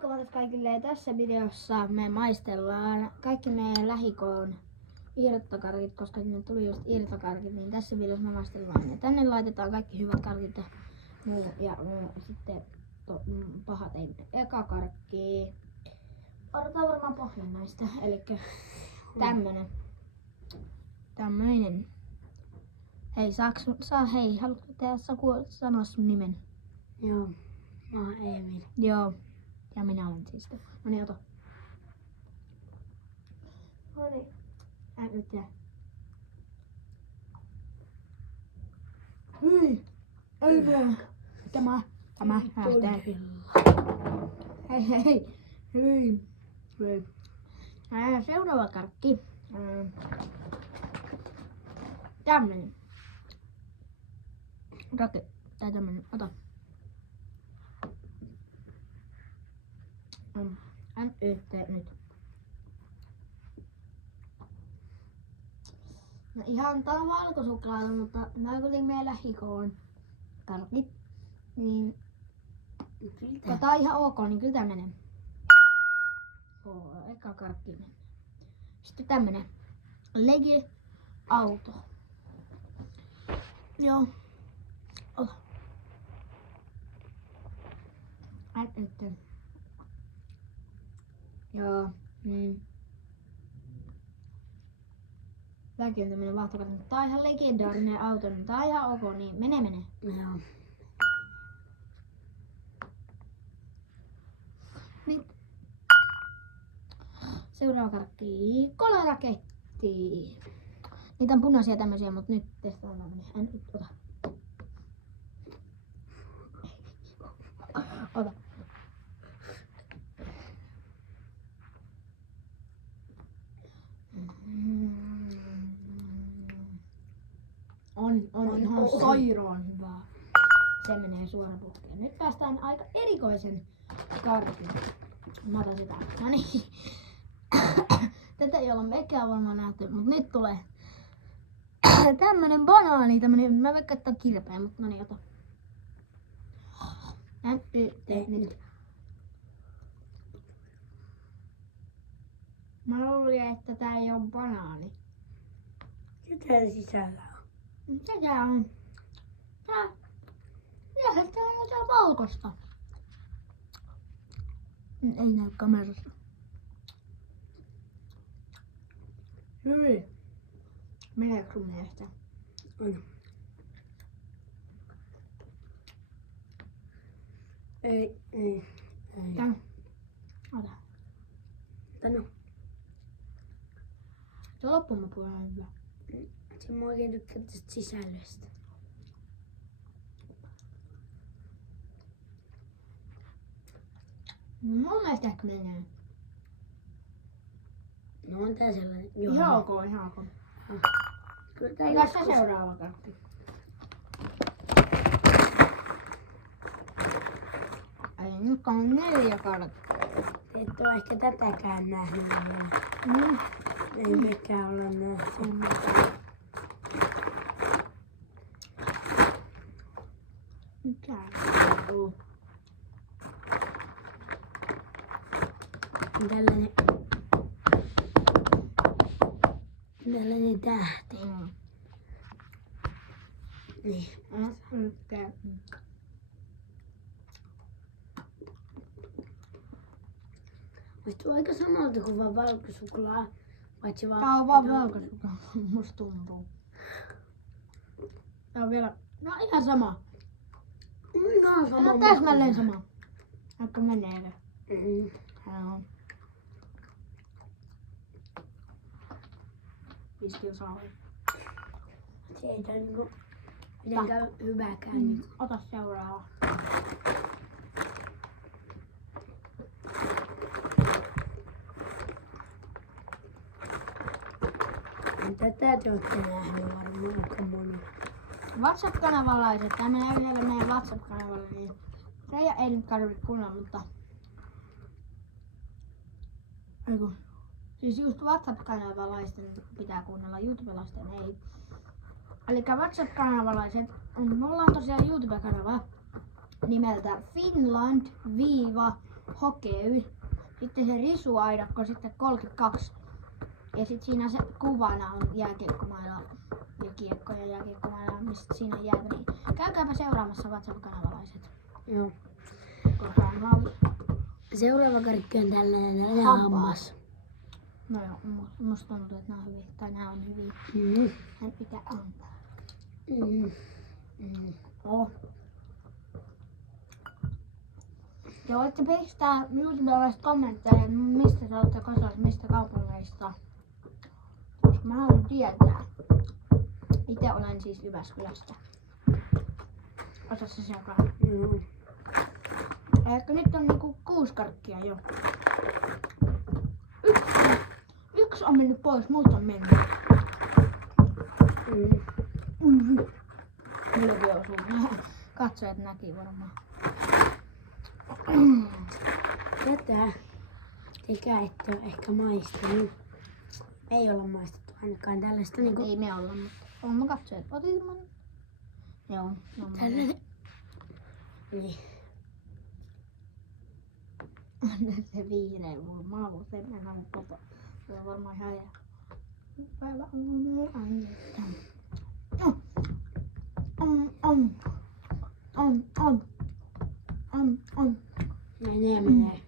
Tervetuloa kaikille ja tässä videossa me maistellaan kaikki meidän lähikoon irtokarkit, koska sinne tuli just irtokarkit, niin tässä videossa me maistellaan ja tänne laitetaan kaikki hyvät karkit ja sitten pahat ei. Eka karkki. Odotetaan varmaan pohjan näistä, eli tämmönen. Hei, hei, haluatko sanoa sun nimen? Joo, mä oon Emil. Joo, ja minä olen siis. No niin, ota. No niin, nyt jää. Hyi, ei mene. Tämä lähtee. Hei. Hyi. Seuraava karkki. Tämmönen. Tai tämmönen, ota. Nyt. No ihan tää on valkosuklaata, mutta nää on kuitenkin meidän lähikoon karkit. Niin kun tää on ihan ok, niin kyllä tää menee. Eka karkki menee. Sitten tämmönen Lege auto. Joo. Ota. Nyt. Joo. Tämäkin on tämmönen vahtokarkki, mutta tää on ihan legendaarinen auto, niin tää on ihan ok, niin mene. Joo. Nyt. Seuraava karkki. Kolaraketti. Niitä on punaisia tämmösiä, mutta nyt testataan tämmönen. Nyt ota. Ota. On ihan sairaan hyvää. Se menee suoraan putkeen. Nyt päästään aika erikoisen karkin. Mä otan sitä. No niin. Tätä ei olla mekään varmaan nähty, mutta nyt tulee tämmönen banaani. Mä vaikka että on kirpeä, mutta no niin, ota. Nyt. Mä luulin, että tää ei oo banaani. Mitä täällä sisällä on? Tätä on. Tää on jotain valkoista. Ei näy kamerassa. Hyi. Meneekö sun mielestä? On. Ei. Tää. Ota. Tano. Se loppumapuoli on hyvä. Se mä oikein tykkään tästä sisällöstä. Mun mielestä ehkä menee. No on tää sellainen. Ihan ok. Kyllä tää Tässä seuraava karkki. Ai nyt on 4 karkkia. Et oo ehkä tätäkään nähnyt vielä. Ei mekään olla nähty. Mikä? Tällainen tähti. Niin. Muistuu aika samalta kuin vaan valkosuklaa. Paitsi vaan... Tää on vaan valkosuklaa, musta tuntuu. Tää on vielä... No ihan sama. No sama. No täsmälleen sama. Vaikka menee. Joo. Pistin saavi. Se ei tää niinku mitenkään hyväkään. Ota seuraava. Tätä te ootte nähnyt varmaan aika moni. WhatsApp-kanavalaiset, tää menee vielä meidän WhatsApp-kanavalle, niin teidän ei nyt tarvitse kuunnella, mutta... Eiku. Siis just WhatsApp-kanavalaisten pitää kuunnella, YouTube-laisten ei. Eli WhatsApp-kanavalaiset, mulla on tosiaan YouTube-kanava nimeltä Finland-, hokey. Sitten se risuaidakko sitten 32. Ja sitten siinä se kuvana on jääkiekkomailla ja kiekko ja jääkiekkomailla, mistä siinä on jäätä. Niin käykääpä seuraamassa WhatsApp-kanavalaiset. Joo. Koska Seuraava karkki on tällainen hammas. No joo, musta tuntuu, että nämä on hyviä. Tai nämä on hyviä. Hän pitää antaa. Oh. Ja voitte pistää YouTubella kommentteja, mistä te olette kotoisin, mistä kaupungeista. Koska mä haluan tietää. Itse olen siis Jyväskylästä. Ota se sekaan. Ehkä nyt on niinku 6 karkkia jo. Yksi on mennyt pois, muut on mennyt. Mullakin osuu. Katsojat näki varmaan. Tätä tekää ette ole ehkä maistanut. Ei olla maistettu ainakaan tällaista niinku. Ei me olla, mutta on mä katsojat. Otit man. Joo. Tällainen. Niin. Anna se vihreä malu, sen en halua koko. Se on varmaan ihan jää. Päivä on aina. Menee.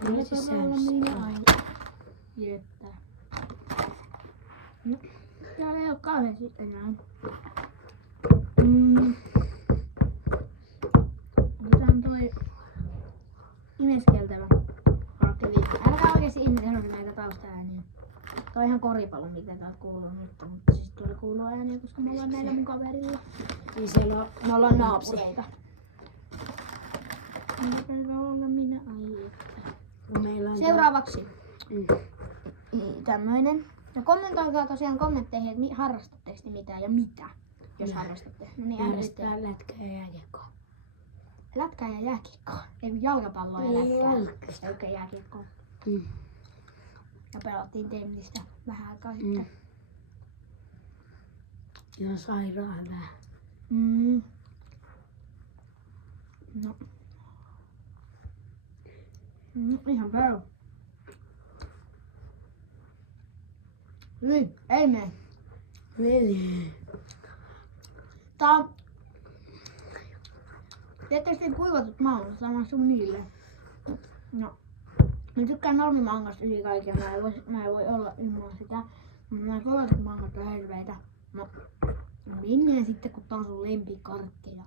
Kyllä se säystä. Jättää. Täällä ei oo kauheasti enää. Otetaan toi imeskeltävä karkki. Älkää oikeesti ihmetellä näitä taustaääniä. Toi on ihan koripallo, mitä täältä kuuluu nyt, mutta siis tuolla kuuluu ääniä, koska me ollaan näillä mun kaverilla. Niin siellä on Me ollaan naapureita. Olla minä meillä on seuraavaksi tämmöinen. Ja kommentoikaa tosiaan kommentteihin, että harrastatteko te mitään ja mitä, jos harrastatte. No niin, harrastaa lätkää ja jääkiekkoa. Lätkää ja jääkiekkoa. Ei jalkapalloa ja lätkää. Eikä jääkiekkoa. Ja pelattiin tennistä vähän aikaa sitten. Ihan sairaan vähän. No. Ihan perus. Ei mene. Veli. Tää tietysti kuivatut mangot, sama sun niille. No. Mä tykkään normimangasta yli kaiken, mä en voi olla ilman sitä. Mutta nämä kuivatut mangot on hirveitä. No. Minne sitten kun tää on sun lempikarkkeja.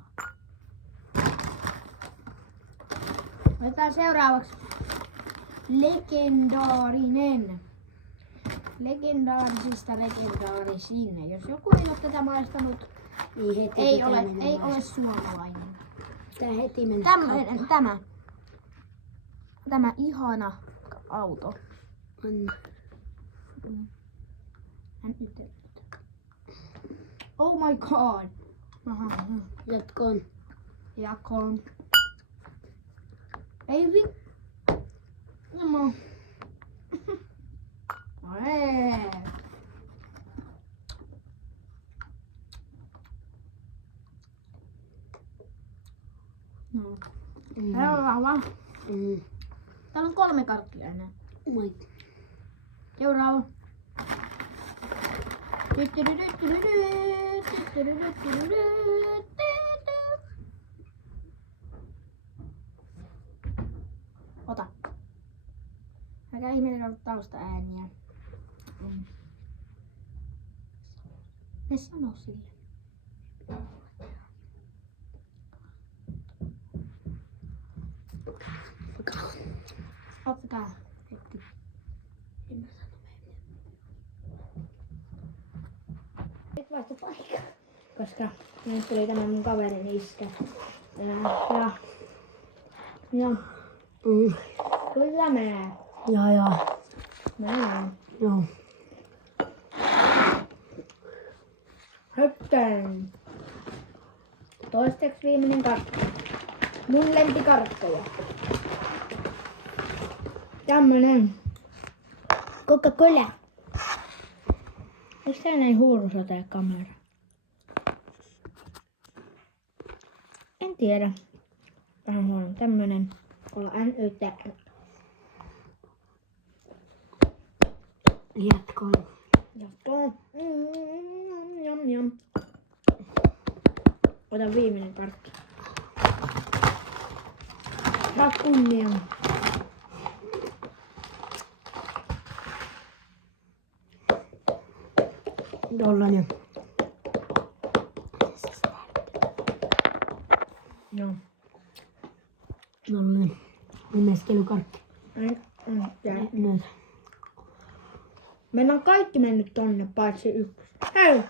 Otetaan seuraavaksi legendaarinen. Legendaarisista legendaarisin. Jos joku ei ole tätä maistanut, niin heti ei ole suomalainen. Tää heti mennä Tämä ihana auto. Oh my god. Jatkoon. Ei vi... No. Täällä on 3 karkkia enää. Seuraava. Ota. Älkää ihmetellä taustaääniä. Ne sano sille. Ottakaa hetki. Nyt vaihtu paikka. Koska nyt tuli tämä mun kaverin iskä. Ja. Kyllä menee. Joo. Menee. Joo. Höppän. Toisteksi viimeinen karkki. Mun lempikarkkeja. Tämmönen. Coca-Cola. Eikö tää näin huurusota kamera? En tiedä. Vähän huono tämmönen. Olla NYT. Jatkoon. Jatkoon. Jam jam. Ota viimeinen karkki. Saa kunnia. Tollanen. Joo. Tollanen. Nimeskelykarkki. Nyt. Meillä on kaikki mennyt tonne, paitsi yksi. Hei!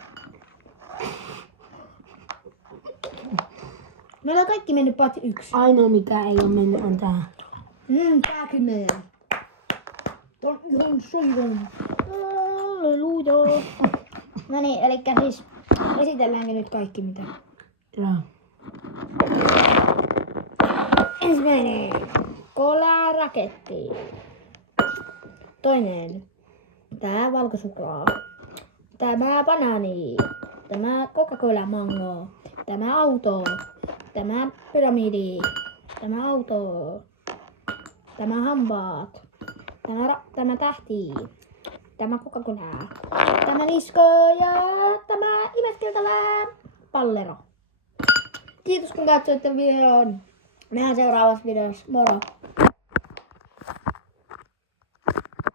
Meillä on kaikki mennyt paitsi yksi. Ainoa mikä ei ole mennyt on tää. Tääkin menee. Ton ihan soivon. Halleluja. No niin, elikkä siis esitelläänkö nyt kaikki mitä? Joo. Ensimmäinen. Kola-raketti. Toinen. Tää valkosuklaa. Tämä banaani. Tämä Coca-Cola mango. Tämä auto. Tämä pyramidi. Tämä auto. Tämä hampaat. Tämä tähti. Tämä Coca-Cola. Tämä nisko ja tämä imeskeltävä pallero. Kiitos kun katsoitte videon. Nähdään seuraavassa videossa. Moro!